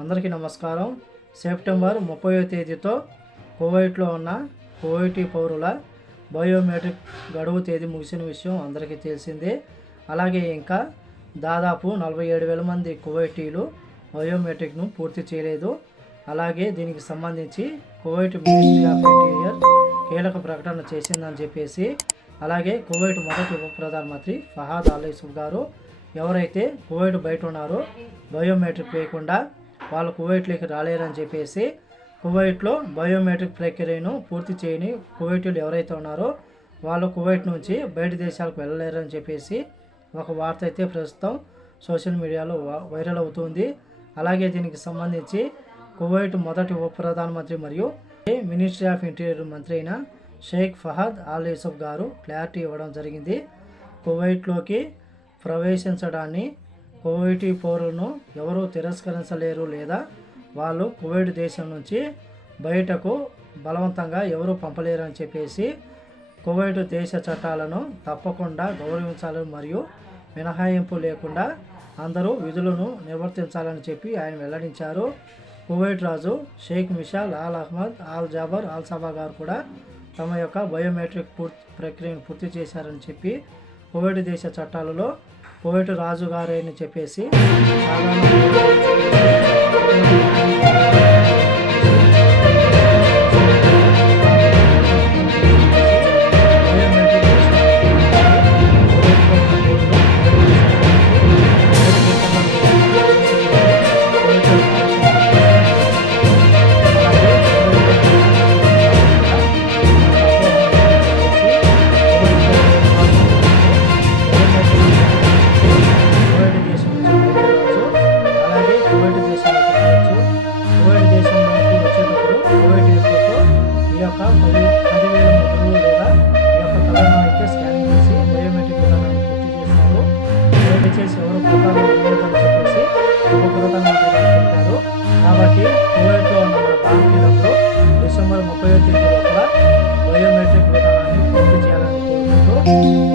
అందరికీ నమస్కారం. సెప్టెంబర్ 30వ తేదీతో కువైట్లో ఉన్న కువైటీ పౌరుల బయోమెట్రిక్ గడువు తేదీ ముగిసిన విషయం అందరికీ తెలిసిందే. అలాగే ఇంకా దాదాపు 47,000 మంది కువైటీలు బయోమెట్రిక్ను పూర్తి చేయలేదు. అలాగే దీనికి సంబంధించి కువైట్ మినిస్ట్రీ ఆఫ్ ఇంటీరియర్ కీలక ప్రకటన చేసిందని చెప్పేసి, అలాగే కువైట్ మొదటి ఉప ప్రధానమంత్రి ఫహాద్ అల్ యూసుఫ్ గారు ఎవరైతే కువైట్ బయట ఉన్నారో బయోమెట్రిక్ వేయకుండా వాళ్ళు కువైట్లోకి రాలేరని చెప్పేసి, కువైట్లో బయోమెట్రిక్ ప్రక్రియను పూర్తి చేయని కువైటీలు ఎవరైతే ఉన్నారో వాళ్ళు కువైట్ నుంచి బయట దేశాలకు వెళ్ళలేరని చెప్పేసి ఒక వార్త అయితే ప్రస్తుతం సోషల్ మీడియాలో వైరల్ అవుతుంది. అలాగే దీనికి సంబంధించి కువైట్ మొదటి ఉప ప్రధానమంత్రి మరియు మినిస్ట్రీ ఆఫ్ ఇంటీరియర్ మంత్రి అయిన షేక్ ఫహాద్ అల్ యూసుఫ్ గారు క్లారిటీ ఇవ్వడం జరిగింది. కువైట్లోకి ప్రవేశించడాన్ని కువైటీ పౌరులను ఎవరూ తిరస్కరించలేరు లేదా వాళ్ళు కువైట్ దేశం నుంచి బయటకు బలవంతంగా ఎవరు పంపలేరు అని చెప్పేసి కువైట్ దేశ చట్టాలను తప్పకుండా గౌరవించాలని మరియు మినహాయింపు లేకుండా అందరూ విధులను నిర్వర్తించాలని చెప్పి ఆయన వెల్లడించారు. కువైట్ రాజు Sheikh Mishal Al Ahmad Al Jaber Al Sabah గారు కూడా తమ యొక్క బయోమెట్రిక్ ప్రక్రియను పూర్తి చేశారని చెప్పి కువైట్ దేశ చట్టాలలో కువైట్ రాజు గారని చెప్పేసి ఈ యొక్క 10,000 ముద్రలు లేదా ఈ యొక్క కళను అయితే స్కాన్ చేసి బయోమెట్రిక్ విధానాన్ని పూర్తి చేశారు. దయచేసి ఎవరు పుకార్లు ఉండదని చెప్పేసి ఒక ప్రధానమంత్రి గారు చెప్పారు. కాబట్టి కువైట్లో ఉన్న మన భారతీయులందరూ డిసెంబర్ 30వ తేదీ లోపల బయోమెట్రిక్ విధానాన్ని పూర్తి చేయాలని కోరుకుంటూ